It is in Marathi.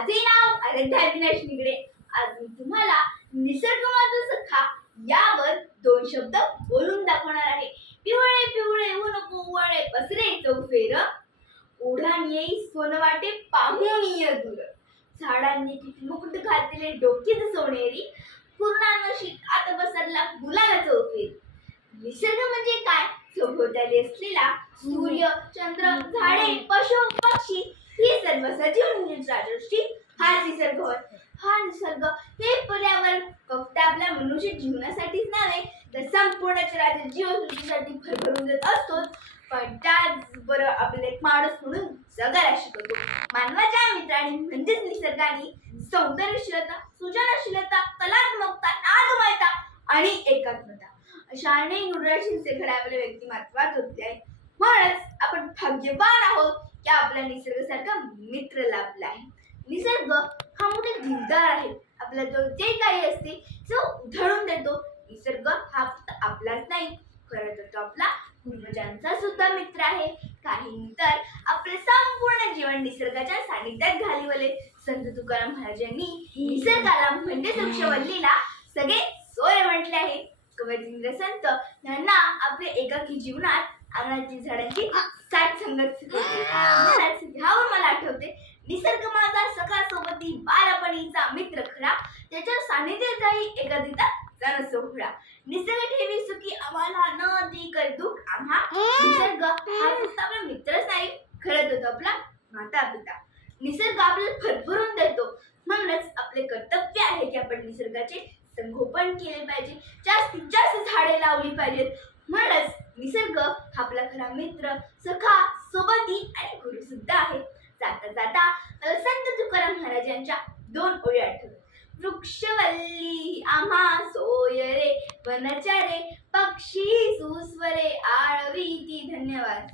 माझे नाव आराध्या अविनाश निगडे. आज मी तुम्हाला निसर्ग माझा सखा यावर दोन शब्द बोलून दाखवणार आहे. पिवळे पिवळे ऊन कोवळे पसरे चौफेर, ओढान येई सोनवाटे पाहून ये दूर. झाडांनी मुकुट घातले डोकीत सोनेरी, पूर्णांशी आत बसरला गुलाला चौफेर. निसर्ग म्हणजे काय? सभोवताली असलेला सूर्य, चंद्र, झाडे, पशु, पक्षी ही सर्व सजीव राजसृष्टी हाच निसर्ग होय. हा निसर्ग हे पर्यावरण फक्त आपल्या मनुष्य जीवनासाठीच नव्हे तर संपूर्ण चराचर जीवसृष्टीसाठी भरभरून देत असतो. पण त्याचबरोबर आपले एक माणूस म्हणून जगायला शिकवतो. मानवाच्या मित्रांनी म्हणजेच निसर्गाने सौंदर्यशीलता, सृजनशीलता, कलात्मकता, नादमयता आणि एकात्मता अशा अनेक गुणराशींचे घडावलेले व्यक्तिमत्वात होते आहे. म्हणूनच आपण भाग्यवान आहोत की आपला निसर्गासारखा मित्र लाभला आहे. निसर्ग हा मोठा दिलदार आहे. आपला जो जे काही असते ते उधळून देतो. निसर्ग हा फक्त आपलाच नाही, खरं तर तो आपला पूर्वजांचा सुद्धा मित्र आहे. काही तर आपले संपूर्ण जीवन निसर्गाच्या सानिध्यात घालवले. संत तुकाराम महाराजांनी निसर्गाला म्हणजेच वृक्षवल्लीला सगळे सोय म्हटले आहे. कवयित्री संत यांना आपल्या एकाकी जीवनात अंगणातील झाडांची साथ संगत शिकवते. ह्यावर मला आठवते, निसर्ग माझा सखा सोबती बालपणीचा मित्र खरा, त्याच्या सानिध्यात काही एकादिता जण सोहळा. निसर्ग ठेवी सुखी आम्हाला न दी कर दुःख आम्हा. निसर्ग हा फक्त आपला मित्रच नाही, खरं तर आपला माता पिता. निसर्ग आपल्याला भरभरून देतो. म्हणूनच आपले कर्तव्य आहे की आपण निसर्गाचे संगोपन केले पाहिजे, जास्तीत जास्त झाडे लावली पाहिजेत. म्हणूनच निसर्ग हा आपला खरा मित्र, सखा, सोबती आणि गुरु सुद्धा आहे. जाता जाता मला संत तुकाराम महाराज यांच्या दोन ओळी आठवतात. वृक्षवल्ली आम्हा सोय रे, वनचरे पक्षी सुस्वरे आळवीती. धन्यवाद.